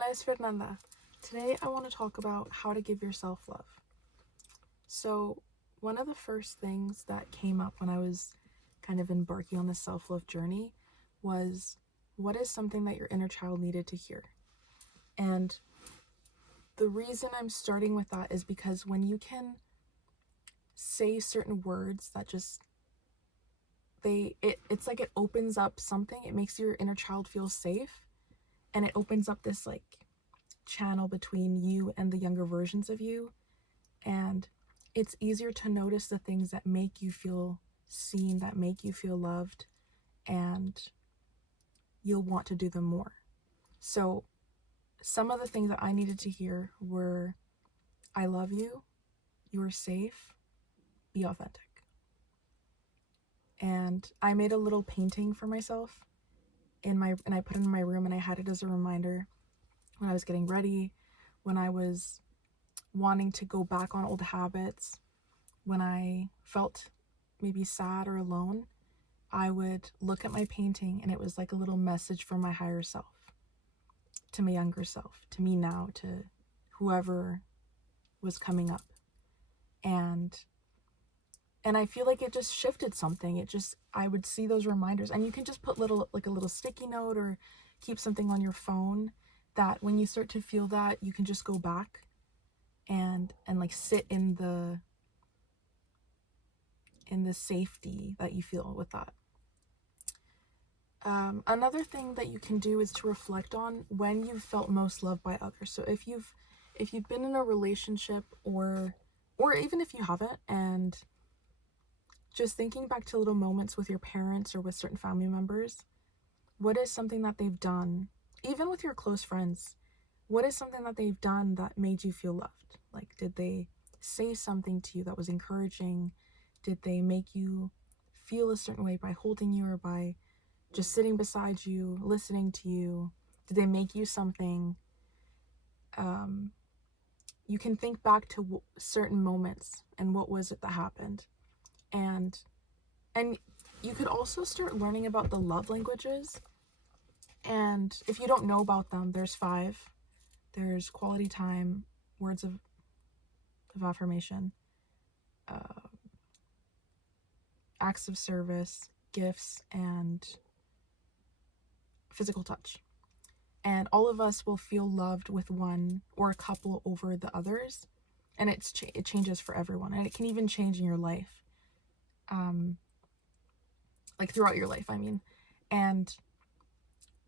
Hola, es Fernanda. Today I want to talk about how to give yourself love. So, one of the first things that came up when I was kind of embarking on this self-love journey was, what is something that your inner child needed to hear? And the reason I'm starting with that is because when you can say certain words that just it's like it opens up something. It makes your inner child feel safe, and it opens up this like channel between you and the younger versions of you, and it's easier to notice the things that make you feel seen, that make you feel loved, and you'll want to do them more. So some of the things that I needed to hear were, I love you, you are safe, be authentic. And I made a little painting for myself and I put it in my room, and I had it as a reminder when I was getting ready, when I was wanting to go back on old habits, when I felt maybe sad or alone. I would look at my painting, and it was like a little message from my higher self, to my younger self, to me now, to whoever was coming up. And I feel like it just shifted something. I would see those reminders, and you can just put a little sticky note or keep something on your phone that when you start to feel that, you can just go back and like sit in the safety that you feel with that. Another thing that you can do is to reflect on when you've felt most loved by others. So if you've been in a relationship, or even if you haven't, and just thinking back to little moments with your parents or with certain family members, what is something that they've done, even with your close friends, what is something that they've done that made you feel loved? Like, did they say something to you that was encouraging? Did they make you feel a certain way by holding you, or by just sitting beside you, listening to you? Did they make you something? You can think back to certain moments and what was it that happened. And you could also start learning about the love languages. And if you don't know about them, there's 5. There's quality time, words of affirmation, acts of service, gifts, and physical touch. And all of us will feel loved with one or a couple over the others, and it changes for everyone, and it can even change in your life, like throughout your life, I mean. And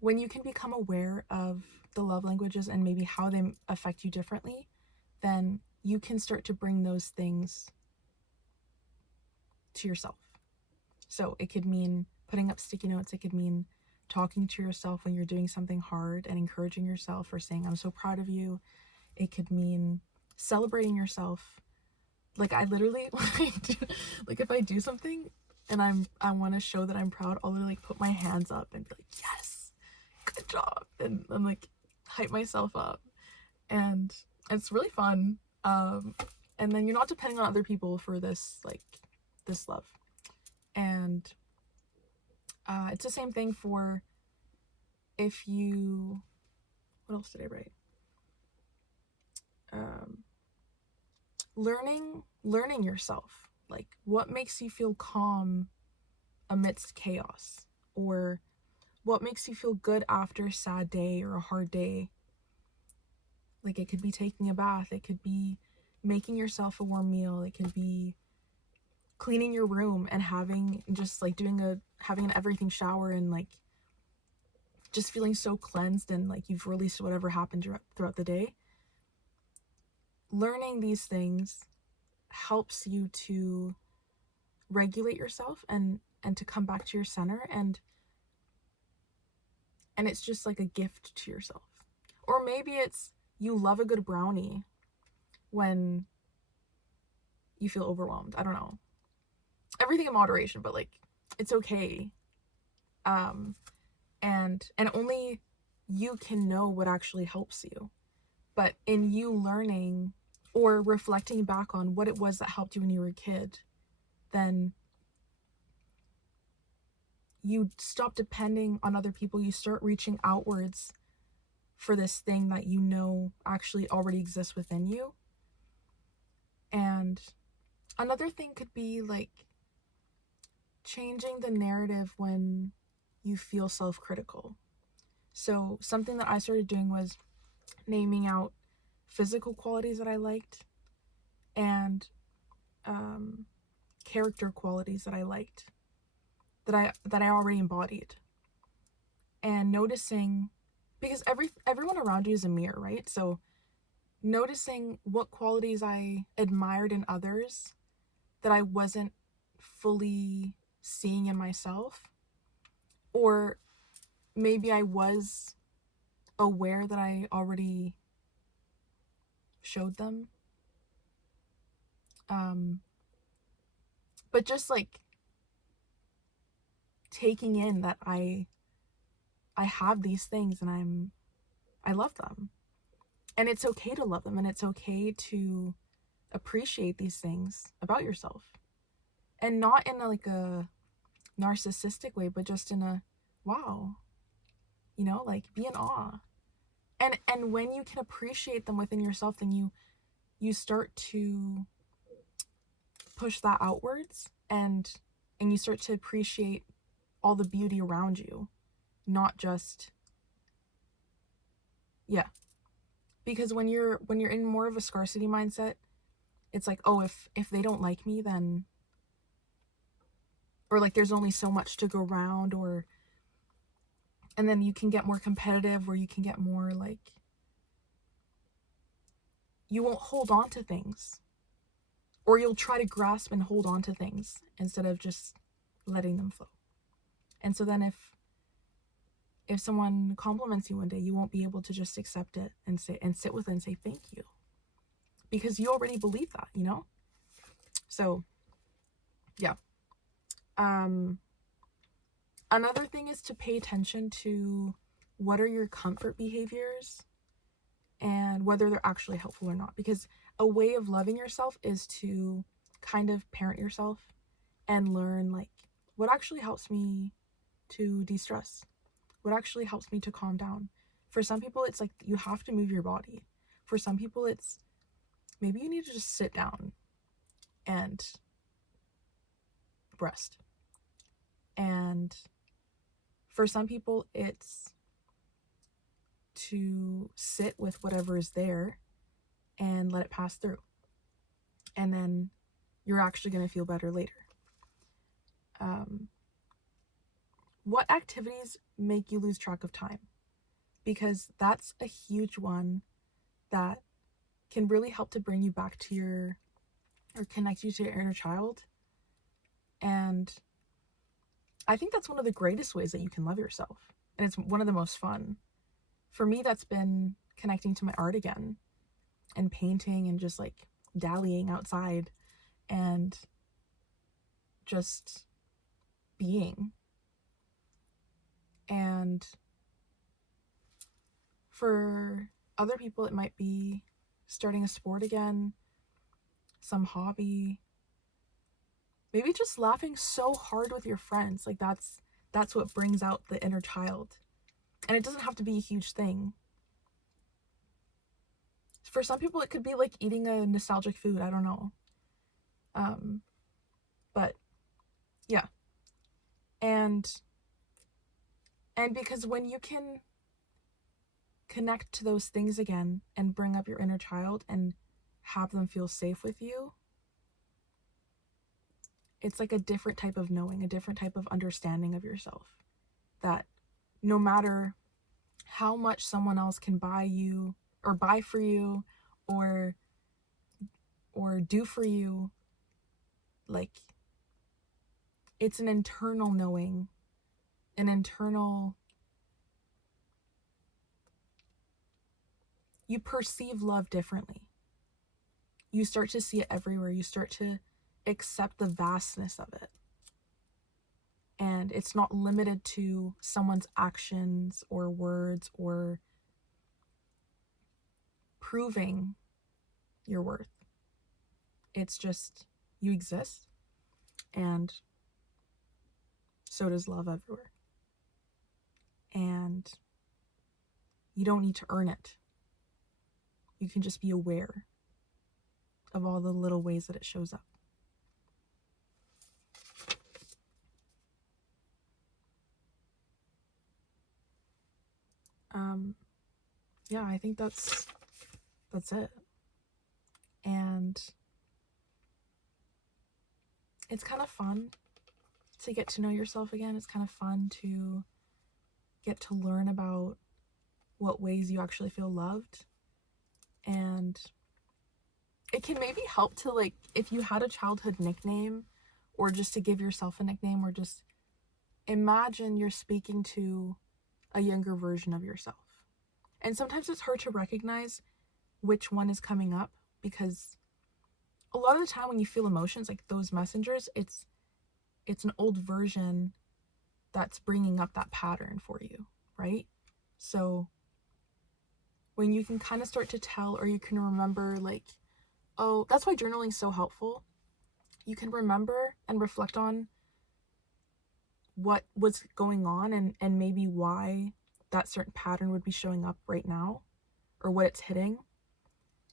when you can become aware of the love languages and maybe how they affect you differently, then you can start to bring those things to yourself. So it could mean putting up sticky notes. It could mean talking to yourself when you're doing something hard and encouraging yourself, or saying, I'm so proud of you. It could mean celebrating yourself. Like, I literally, if I do something and I want to show that I'm proud, I'll literally put my hands up and be like, yes, good job. And like hype myself up. And it's really fun. And then you're not depending on other people for this love. And it's the same thing for what else did I write? Learning yourself. Like, what makes you feel calm amidst chaos? Or what makes you feel good after a sad day or a hard day? Like, it could be taking a bath. It could be making yourself a warm meal. It could be cleaning your room and having an everything shower, and like just feeling so cleansed and like you've released whatever happened throughout the day. Learning these things helps you to regulate yourself and to come back to your center, and it's just like a gift to yourself. Or maybe it's you love a good brownie when you feel overwhelmed. I don't know. Everything in moderation, but like, it's okay. And only you can know what actually helps you. But in you learning or reflecting back on what it was that helped you when you were a kid, then you stop depending on other people. You start reaching outwards for this thing that you know actually already exists within you. And another thing could be like changing the narrative when you feel self-critical. So something that I started doing was naming out physical qualities that I liked and character qualities that I liked, that I already embodied, and noticing, because everyone around you is a mirror, right? So noticing what qualities I admired in others that I wasn't fully seeing in myself, or maybe I was aware that I already showed them. But just like taking in that I have these things and I love them. And it's okay to love them, and it's okay to appreciate these things about yourself. And not in like a narcissistic way, but just in a wow, like be in awe. And when you can appreciate them within yourself, then you start to push that outwards, and you start to appreciate all the beauty around you, not just because when you're in more of a scarcity mindset, it's like, oh, if they don't like me, then, or like there's only so much to go around, and then you can get more competitive, where you can get more like, you won't hold on to things, or you'll try to grasp and hold on to things instead of just letting them flow. And so then if someone compliments you one day, you won't be able to just accept it and sit with it and say thank you, because you already believe that, So yeah. Another thing is to pay attention to what are your comfort behaviors and whether they're actually helpful or not, because a way of loving yourself is to kind of parent yourself and learn like what actually helps me to de-stress, what actually helps me to calm down. For some people, it's like you have to move your body. For some people, it's maybe you need to just sit down and rest. And for some people, it's to sit with whatever is there and let it pass through. And then you're actually going to feel better later. What activities make you lose track of time? Because that's a huge one that can really help to bring you back to or connect you to your inner child. And I think that's one of the greatest ways that you can love yourself. And it's one of the most fun. For me, that's been connecting to my art again and painting and just like dallying outside and just being. And for other people, it might be starting a sport again, some hobby, maybe just laughing so hard with your friends. Like that's what brings out the inner child. And it doesn't have to be a huge thing. For some people, it could be like eating a nostalgic food. I don't know. But yeah. And because when you can connect to those things again and bring up your inner child and have them feel safe with you, it's like a different type of knowing, a different type of understanding of yourself, that no matter how much someone else can buy you or buy for you or do for you, like it's an internal knowing, an internal, you perceive love differently. You start to see it everywhere. You start to accept the vastness of it. And it's not limited to someone's actions or words or proving your worth. It's just you exist, and so does love everywhere. And You don't need to earn it. You can just be aware of all the little ways that it shows up. Yeah, I think that's it. And it's kind of fun to get to know yourself again. It's kind of fun to get to learn about what ways you actually feel loved. And it can maybe help to, like, if you had a childhood nickname, or just to give yourself a nickname, or just imagine you're speaking to a younger version of yourself. And sometimes it's hard to recognize which one is coming up, because a lot of the time when you feel emotions, like those messengers, it's an old version that's bringing up that pattern for you, right? So when you can kind of start to tell, or you can remember, like, oh, that's why journaling is so helpful. You can remember and reflect on what was going on, and maybe why that certain pattern would be showing up right now, or what it's hitting.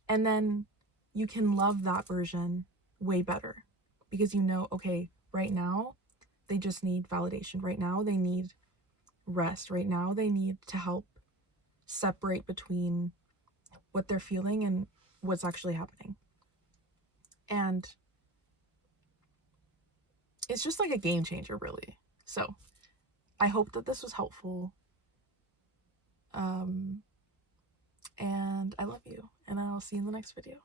And then you can love that version way better, because you know, okay, right now they just need validation. Right now they need rest. Right now they need to help separate between what they're feeling and what's actually happening. And it's just like a game changer, really. So I hope that this was helpful. And I love you, and I'll see you in the next video.